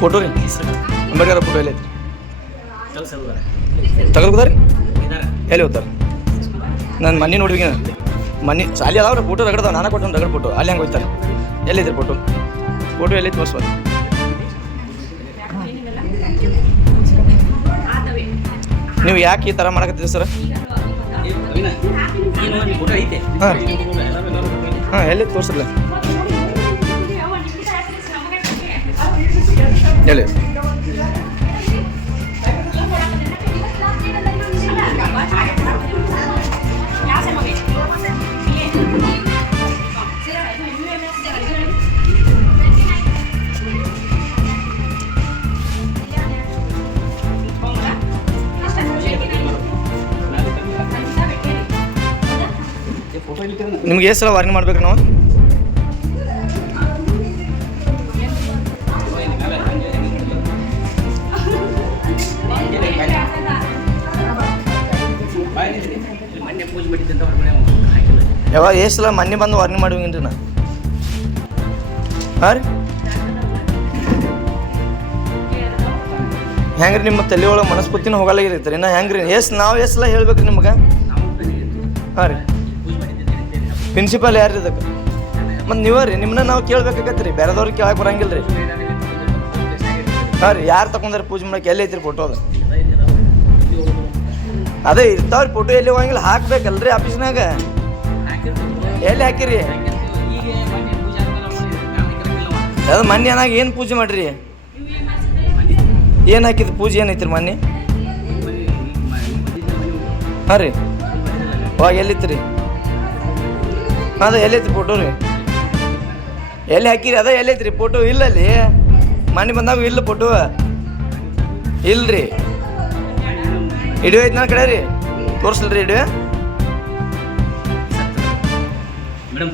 photo ರೀ Ambedkar photo ಎಲ್ಲಿ ಐತ್ರಿ ತೆಗೆದುಕೋದಾರಿ ಎಲ್ಲಿ ಹೋಗ್ತಾರೆ ನಾನು ಮನೆ ನೋಡ್ಬೇಕು ಮನೆ ಸಾಲಿ ಅದಾವ್ರಿ ಫೋಟೋ ರಗಡ್ದಾವ ನಾನು ಕೊಟ್ಟು ರಗಡ್ ಫೋಟೋ ಅಲ್ಲಿ ಹೆಂಗೆ ಹೋಗ್ತಾರೆ ಎಲ್ಲಿದ್ರಿ ಫೋಟೋ ಎಲ್ಲಿ ತೋರಿಸ್ಬೋದು ನೀವು ಯಾಕೆ ಈ ಥರ ಮಾಡಕತ್ತೀರಿ ಸರ್ ಹಾಂ ಎಲ್ಲಿ ತೋರಿಸ್ರಲ್ಲ ಎಲ್ಲಿ ನಿಮ್ಗೆ ಎಷ್ಟು ಸಲ ವಾರ್ನಿಂಗ್ ಮಾಡ್ಬೇಕು ನಾವು ಯಾವಾಗ ಎಷ್ಟು ಸಲ ಮೊನ್ನೆ ಬಂದು ವಾರ್ನಿಂಗ್ ಮಾಡುವೇನ್ರಿ ನಾ ಹಾಂ ರೀ ಹೆಂಗ್ರಿ ನಿಮ್ಮ ತಲೆ ಒಳಗೆ ಮನಸ್ಫೂರ್ತಿನ ಹೋಗಲ್ಲಾಗಿರ್ತೈತೆ ನಾ ಹೆಂಗ್ರಿ ನಾವು ಎಷ್ಟು ಸಲ ಹೇಳ್ಬೇಕು ರೀ ನಿಮ್ಗೆ ಹಾಂ ರೀ ಪ್ರಿನ್ಸಿಪಾಲ್ ಯಾರು ಇದಕ್ಕೆ ಮತ್ತು ನೀವೇ ರೀ ನಿಮ್ಮನ್ನ ನಾವು ಕೇಳ್ಬೇಕಾಗತ್ತೆ ರೀ ಬೇರೆದವ್ರಿಗೆ ಕೇಳಕ್ಕೆ ಬರಂಗಿಲ್ಲ ರೀ ಹಾಂ ರೀ ಯಾರು ತಗೊಂಡ್ರಿ ಪೂಜೆ ಮಾಡಕ್ಕೆ ಎಲ್ಲಿ ಐತ್ರಿ ಫೋಟೋ ಅದು ಅದೇ ಇರ್ತಾವ್ರಿ ಫೋಟೋ ಎಲ್ಲಿ ಹೋಗಂಗಿಲ್ಲ ಹಾಕ್ಬೇಕಲ್ರಿ ಆಫೀಸ್ನಾಗ ಎಲ್ಲಿ ಹಾಕಿರಿ ಅದು ಮೊನ್ನೆ ಏನಾಗ ಏನು ಪೂಜೆ ಮಾಡಿರಿ ಏನು ಹಾಕಿದ್ದು ಪೂಜೆ ಏನೈತ್ರಿ ಮೊನ್ನೆ ಹಾಂ ರೀ ಅವಾಗ ಎಲ್ಲಿತ್ತು ರೀ ಅದು ಎಲ್ಲೈತ್ರಿ ಫೋಟೋ ರೀ ಎಲ್ಲಿ ಹಾಕಿರಿ ಅದ ಎಲ್ಲೈತ್ರಿ ಫೋಟೋ ಇಲ್ಲಲ್ಲಿ ಮೊನ್ನೆ ಬಂದಾಗ ಇಲ್ಲ ಫೋಟೋ ಇಲ್ರಿ ಹಿಡಿಯೋ ಐತೆ ನನ್ನ ಕಡೆ ರೀ ತೋರಿಸಲ್ರಿ ಹಿಡಿಯೋ ಮೇಡಮ್